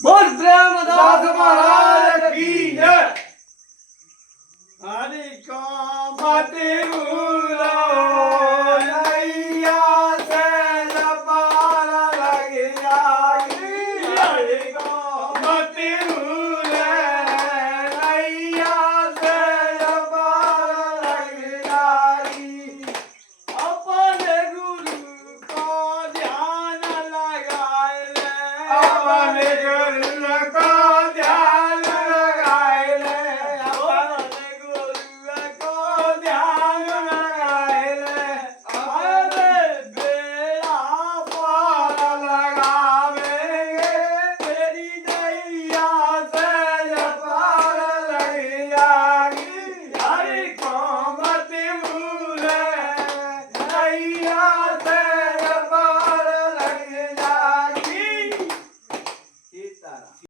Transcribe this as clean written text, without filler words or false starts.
बोल प्रेमदास महाराज की जय। हरि को मत भूलो नैया से जपार लग जाएगी। हरि को मत भूले नैया से जपार लग जाएगी। अपने गुरु को ध्यान लगाए ले, अपने गुरु को